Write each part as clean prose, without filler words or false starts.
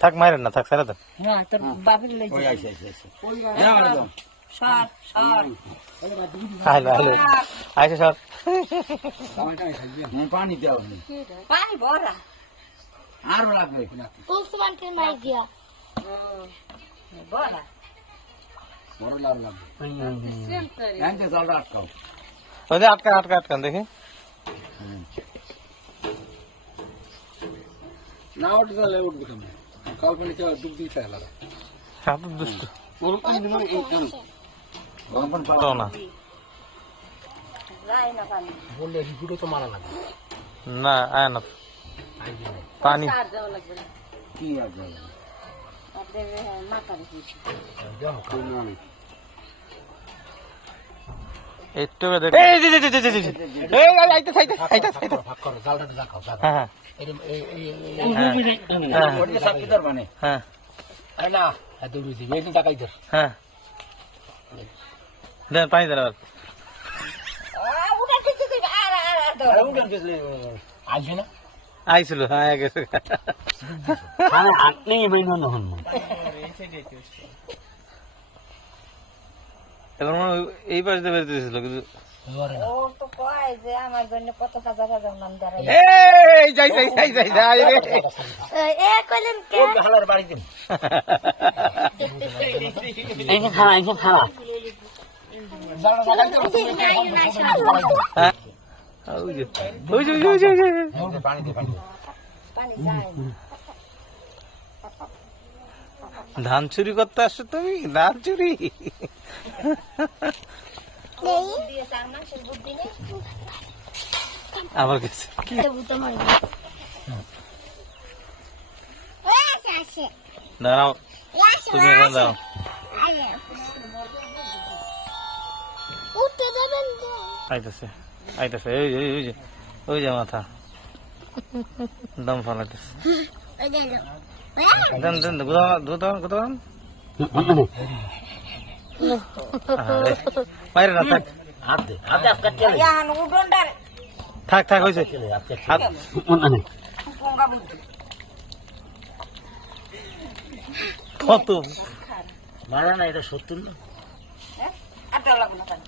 থাক মারেন না, থাক ছেড়ে দেন। আইলো আইলো আইসে সর। পানি দেওয়া পানি ভরা আর লাগবে তুলসী মাই দিয়া ভরা বড় লাগবে এনতে জলটা আটকাও। ওই যে আটকা আটকা আটকান দেখি। না উঠে তাহলে উঠবে কেমন? কাল্পনিক ডুব দিতে লাগা হাত দুষ্ট না যাই না পানি বললে রিপুটো তো মারা লাগবে না, আয় না পানি। সার দেওয়া লাগবে না কি আর যাবে আপনাদের মাথা রেখেছি যাও কোন আমি একটু এই জি জি জি জি জি এই আইতে আইতে আইতে আইতে ভাগ করো জালটাতে রাখো হ্যাঁ হ্যাঁ এই ওটা সাকিদার মানে হ্যাঁ আরে না এত বুঝি বেশি টাকাই ধর হ্যাঁ দেন পানি দেন। উঠে কিছু দিন আর আরে উঠে গেছে আইছে না আইছিল হ্যাঁ গেছে। মানে আপনি বেইনো না হন এবার মনে হয় এই পাশে দিয়ে বেরোতে দিয়েছিল কিন্তু ও তো কয় যে আমার জন্য কত হাজার হাজার নাম দাঁড়াই এই যাই যাই যাই যাই যাই রে এ কইলেন কে ও হালার বাড়ি দিন এই যে খানা জালটা লাগাই দাও ওই যে ওই যে ওই যে পানি দে পানি যায় ধান চুরি করতে আসছো তুমি? ধান চুরি দিয়ে চার মাসের বুদ্ধি নেই আমার কাছে কি বুদ্ধি মানে আসে দাঁড়াও, তুমি এখন দাও। উঠতে যাবেন আইতেছে আইতেছে ওই ওই ওই যে ওই যে মাথা দম ফালাইতেছে। ওই দেন দেন দেন গুদাম গুদাম বাইরে না থাক হাত দে আজকে চলে ইয়ান উডন্ডার থাক থাক হয়েছে চলে আজকে হাত মানে পোঙ্গা বুদ্ধি কত মারা না এটা 70 না আর দেওয়া লাগবে না পানি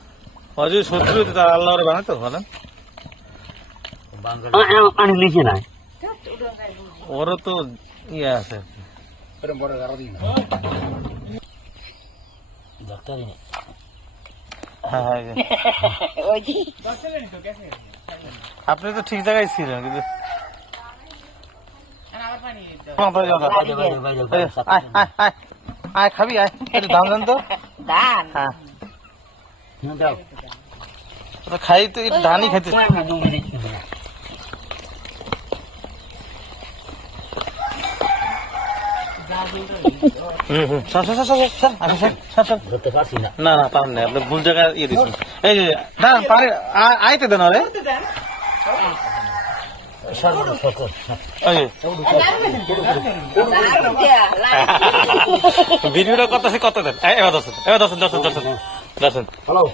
অজয় শত্রু তার আল্লাহরে বানাতো বলেন। পানি লিখে না ওরও তো ইয়ে আছে এরকম বড় গাড়ি দিই না ডাক্তারই না হ্যাঁ হ্যাঁ ওই কি আপনি তো ঠিক জায়গায় ছিলেন কিন্তু আয় খাবি আয় একটু ধান দেন তো। ধান হ্যাঁ দাও ওটা খাই তো একটু ধানই খেতে। ধরতে পারছি না না না পারেন না, আপনি ভুল জায়গায় ইয়ে দিচ্ছেন। এই যে দাঁড়ান পারে আইতে দেন আরে ভিডিওটা কত আছে কত দেন এবার দর্শন এবার দর্শন দর্শন দর্শন দর্শন হ্যালো